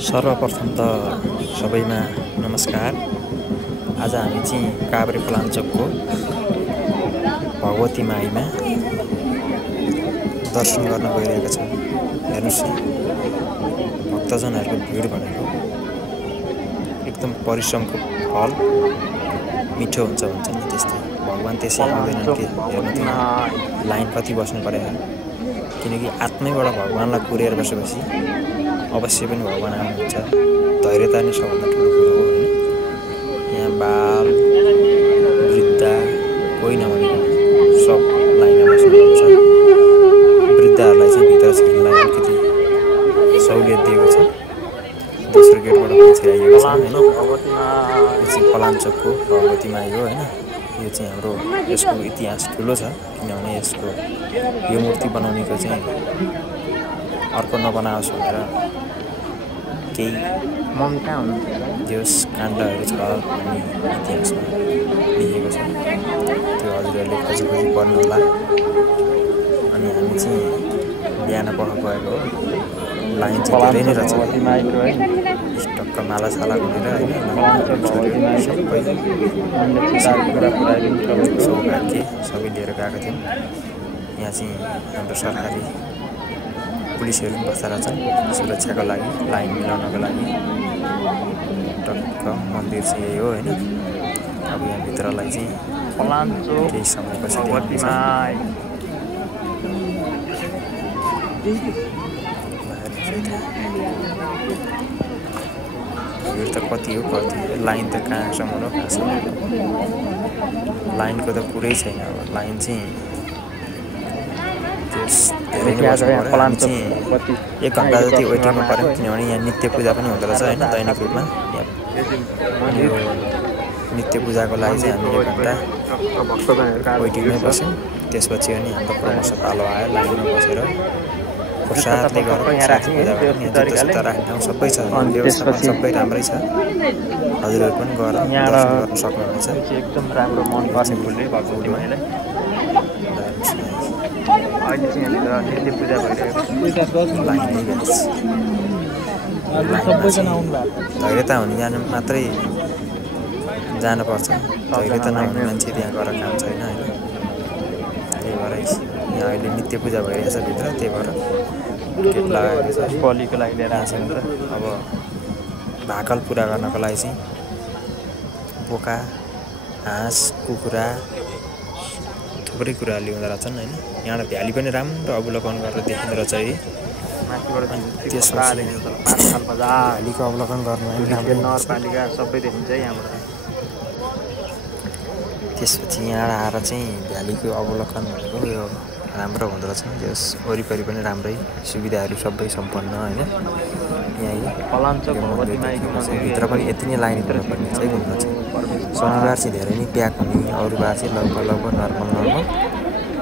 सर्वप्रथम त सबैमा नमस्कार। आज हामी चाहिँ काभ्रेपलाञ्चोकको भगवती माईमा दर्शन गर्न गइरहेका छौँ। हेर्नुस् भक्तजनहरूको भिड भनेको एकदम परिश्रमको फल मिठो हुन्छ भन्छ नि, त्यस्तै भगवान त्यसै आउँदैनन् कि हेर्नु त्यहाँ लाइन कति बस्नु पऱ्यो, किनकि आत्मैबाट भगवानलाई कुरेर बसेपछि अवश्य पनि भगवान आउनुहुन्छ। धैर्यता नै सबभन्दा ठुलो कुरो हो होइन। यहाँ बाल वृद्ध कोही नभनिकन सब लाइनमा बस्नुहुन्छ। वृद्धहरूलाई चाहिँ भित्र छिर्नलाई अलिकति सहुलियत दिएको छ। दोस्रो गेटबाट मान्छे आइएको छ होइन। यो चाहिँ पलाञ्चोकको भगवती माई हो होइन। यो चाहिँ हाम्रो यसको इतिहास ठुलो छ, किनभने यसको यो मूर्ति बनाउनेको चाहिँ अर्को नबनाओस् भनेर केही देश काण्डहरू छ भन्ने इतिहासमा लेखेको छ। त्यो हजुरहरूले खोजी पढ्नु होला। अनि हामी चाहिँ बिहान पख गएको हो। लाइन चाहिँ धेरै नै रहेछ। टक्क मालासाला गरेर होइन सौभाग्य सबै लिएर गएको थियौँ। यहाँ चाहिँ हाम्रो सरकारी पुलिसहरू पनि बस्दा रहेछन् सुरक्षाको लागि, लाइन मिलाउनको लागि। टक्क मन्दिर चाहिँ यही हो होइन। अब यहाँ भित्रलाई चाहिँ केही समयपछि भिड त कति हो कति, लाइन त कहाँसम्म हो कहाँसम्म। लाइनको त कुरै छैन। अब लाइन चाहिँ धेरै नै बस्नु पऱ्यो। हामी चाहिँ 1 घन्टा जति वेटिङमा पऱ्यौँ, किनभने यहाँ नित्य पूजा पनि हुँदो रहेछ होइन दैनिक रूपमा। अनि यो नित्य पूजाको लागि चाहिँ हामी 1 घन्टा वेटिङमै बस्यौँ। त्यसपछि अनि हाम्रो क्रमशः पालो आयो। लाइनमा बसेर प्रसादले गरेर पूजा गर्ने जुत्ता राख्ने ठाउँ सबै छ, व्यवस्था सबै राम्रै छ। हजुरहरू पनि गएर दर्शन गर्न सक्नुहुनेछ। एकदम राम्रो मन पर्ने फुलले भगवती माईलाई अहिले चाहिँ यहाँनिर नित्य पूजा भइरहेको धैर्यता हुने जानु मात्रै जानुपर्छ। धैर्यता नहुने मान्छे त्यहाँ गएर काम छैन होइन। त्यही भएर यहाँ अहिले नित्य पूजा भइरहेछ भित्र, त्यही भएर गेट लगाएको छ बलिको लागि लिएर आएको छ। अब भाकल पुरा गर्नको लागि चाहिँ बोका, हाँस, कुखुरा थुप्रै कुरा ल्याउँदो रहेछन् होइन। यहाँबाट भ्याली पनि राम्रो अवलोकन गरेर देखिँदो रहेछ है। भ्यालीको अवलोकन गर्नु नगरपालिका सबै देखिन्छ यहाँबाट। त्यसपछि यहाँ आएर चाहिँ भ्यालीको अवलोकन भनेको यो राम्रो हुँदो रहेछ। त्यस वरिपरि पनि राम्रै सुविधाहरू सबै सम्पन्न होइन। यहाँ भित्र पनि यति नै लाइन हुनुपर्ने चाहिँ घुम्न चाहिँ। शनिबार चाहिँ धेरै नै प्याक हुने, अरू बार चाहिँ लगभग नर्मल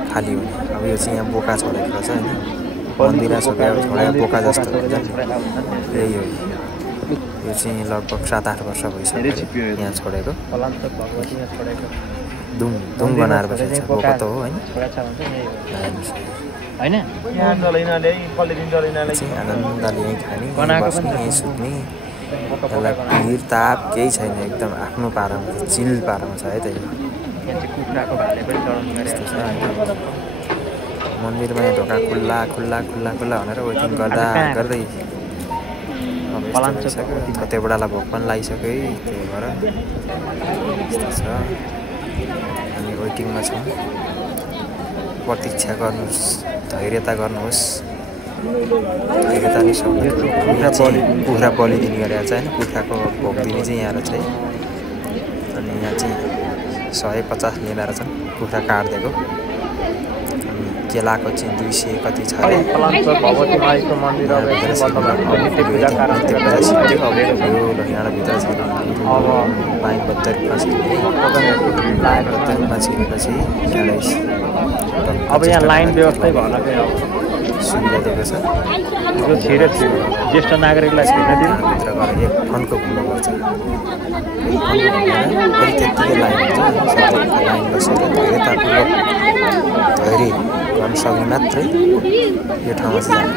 खाली हुने। अब यो चाहिँ यहाँ बोका छोडेको रहेछ होइन। मन्दिरा छोडेको बोका जस्तो हुन्छ नि, यही हो। यो चाहिँ लगभग 7-8 वर्ष भइसक्यो यहाँ छोडेको। धुम बनाएर बसेको छ बोका त हो होइन। आनन्दले यहीँ खाने, बस्ने, यहीँ सुत्ने, यसलाई भिड ताप केही छैन। एकदम आफ्नो पारामा छ, चिल पारामा छ है। त्यही मन्दिरमा यहाँ ढोका खुल्ला भनेर वेटिङ गर्दा गर्दै कतैबाटलाई भोक पनि लागिसक्यो है। त्यही भएर यस्तो छ। हामी वेटिङमा छौँ। प्रतीक्षा गर्नुहोस्, धैर्यता गर्नुहोस्। धैर्यता नै कुखुरा बलि दिने गरेर चाहिँ होइन। कुखुराको भोग दिने चाहिँ यहाँ रहेछ है। अनि यहाँ चाहिँ 150 लिँदा रहेछन् कुखुरा काटिदिएको। केलाको चाहिँ 200 कति छ अरे। पलाञ्चोक भगवती माईको मन्दिर यहाँबाट भित्र छिर्नु अब लाइनबद्ध रूपमा छिरेपछि अब यहाँ लाइन व्यवस्थै भएन सुविधा दिएको छ। जो छिरे ज्येष्ठ नागरिकलाई छिर्न दिनु भित्र गएर 1 फन्को घुम्नुपर्छ। त्यत्तिकै लाइन हुन्छ। लाइन बसेर धैर्यतापूर्वक गर्न सक्ने मात्रै यो ठाउँमा चाहिँ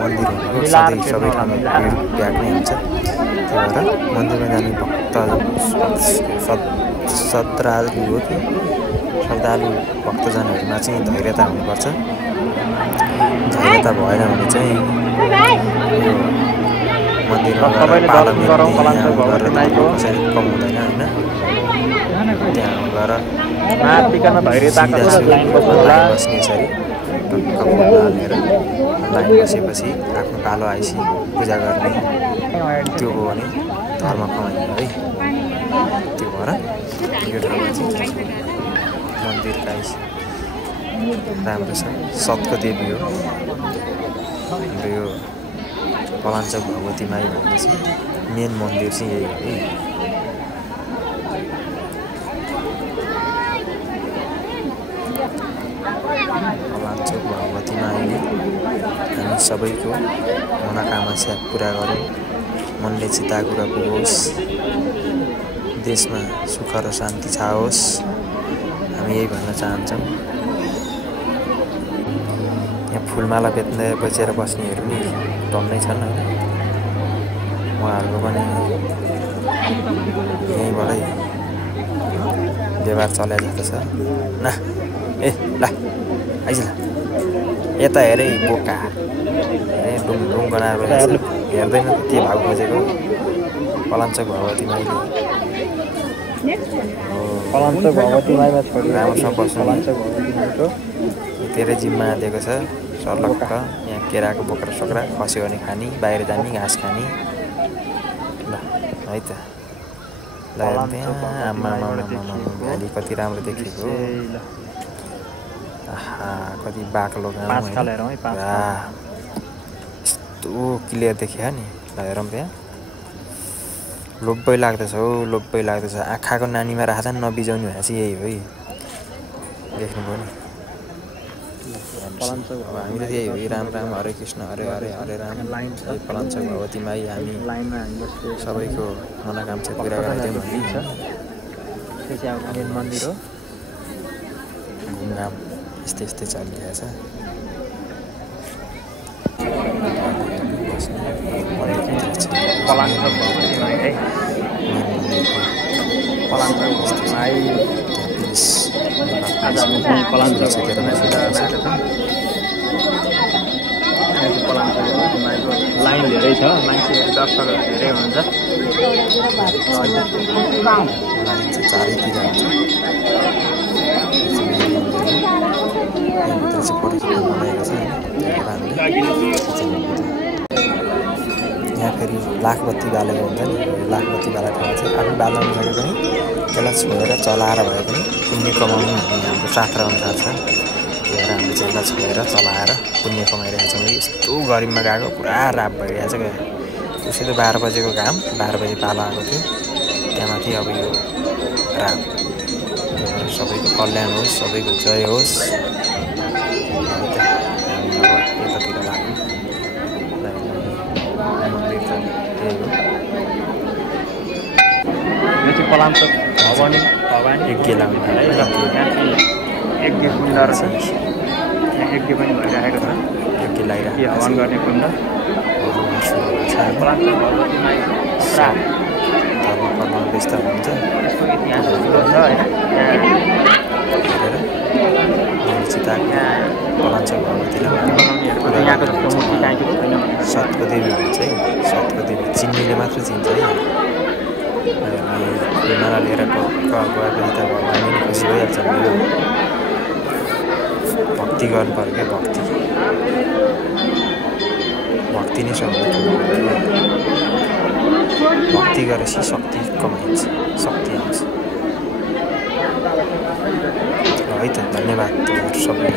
मन्दिर भनेको सधैँ सबै ठाउँमा भिड भ्याग नै हुन्छ। त्यही भएर मन्दिरमा जाने भक्त श्रद्धालु हो कि श्रद्धालु भक्तजनहरूमा चाहिँ धैर्यता हुनुपर्छ। धैर्यता भएन भने चाहिँ यो मन्दिरमा पालन कसैले कमाउँदैन होइन। त्यहाँ गएर बस्ने यसरी हालेर लाइन बसेपछि आफ्नो पालो आएपछि पूजा गर्ने त्यो हो भने धर्म कमाइने है। त्यो भएर यो ठाउँमा चाहिँ मन्दिर गाइस राम्रो छ। सतको देवी हो हाम्रो यो पलाञ्चोक भगवती माई भनेपछि मेन मन्दिर चाहिँ यही हो है। पलाञ्चोक भगवती माईले हामी सबैको मनोकामना पुरा गरौँ। मनले चिता कुरा पुगोस्, देशमा सुख र शान्ति छाओस्, हामी यही भन्न चाहन्छौँ। यहाँ फुलमाला बेचेर बस्नेहरू नि टन्नै छन् होइन। उहाँहरूको पनि यहीँबाटै व्यवहार चले जस्तो छ न। ए ल आइज ल यता हेरे बोका हेरे डुङ डुङ बनाएर हेर्दैन के भाउ खोजेको। पलाञ्चोक भगवती माईले राम्रोसँग बस्नु धेरै जिम्मा दिएको छ। सर्लक्क यहाँ केराको बोक्रा सोक्रा खस्यो भने खाने, बाहिर जाने घाँस खाने ल है त। ल आमा भ्याली कति राम्रो देखेको। आहा कति बाक्लो गाउँ यस्तो क्लियर देखियो नि। ल हेरौँ त्यहाँ लोभै लाग्दछ हौ, लोभै लाग्दछ। आँखाको नानीमा राख्दा पनि नबिजाउने भनेको चाहिँ यही हो है। देख्नुभयो नि। अब हामी त त्यही हो कि राम राम हरे कृष्ण हरे हरे हरे राम। पलाञ्चोक भगवती माई हामी सबैको मनोकामना पुरा गराइदिउँ भन्ने मन्दिर हो। घुमघाम यस्तै यस्तै चलिरहेछ। पलाञ्चोक भगवती माई है। पलाञ्चोक भगवती माई लाइन धेरै छ, मान्छेहरू दर्शकहरू धेरै हुनुहुन्छ। चारैतिर हुन्छ। यहाँ फेरि लाखबत्ती बालेको हुन्छ नि। लाखबत्ती बालेको ठाउँमा चाहिँ आफू बाल्न सके पनि त्यसलाई छोएर चलाएर भए पनि पुण्य कमाउनु भन्ने हाम्रो शास्त्र अनुसार छ। त्यही भएर हामीले चाहिँ यसलाई छोएर चलाएर पुण्य कमाइरहेको छौँ। यस्तो गरिबमा गएको पुरा राप भइरहेको छ क्या। उसै त 12 बजेको घाम 12 बजे पालो आएको थियो। त्यहाँमाथि अब यो राप। सबैको कल्याण होस्, सबैको जय होस्। यतातिर लाग्यो मन्दिर त त्यही हो। यो चाहिँ पलाञ्चोक भवानी यज्ञ लाउने है। यज्ञ कुण्ड रहेछ। यहाँ यज्ञ पनि भइरहेको छ। यज्ञ लगाइरहेको यो हवन गर्ने कुण्ड। पलाञ्चोक भगवती माई धर्म कर्ममा व्यस्त हुनुहुन्छ। यसको इतिहास ठुलो छ होइन। पलाञ्चोक भगवतीलाई यहाँको जस्तो मूर्ति चाहिएको छैन। सतको देवी भन्छ है। सतको देवी चिन्नेले मात्र चिन्छ है। हिमालय लिएर गएपछि त भगवान् पनि खुसी भइहाल्छ। भक्ति गर्नु पऱ्यो क्या। भक्ति नै सबभन्दा ठुलो। भक्ति गरेपछि शक्ति कमाइन्छ, शक्ति आउँछ है त। धन्यवाद सबैलाई।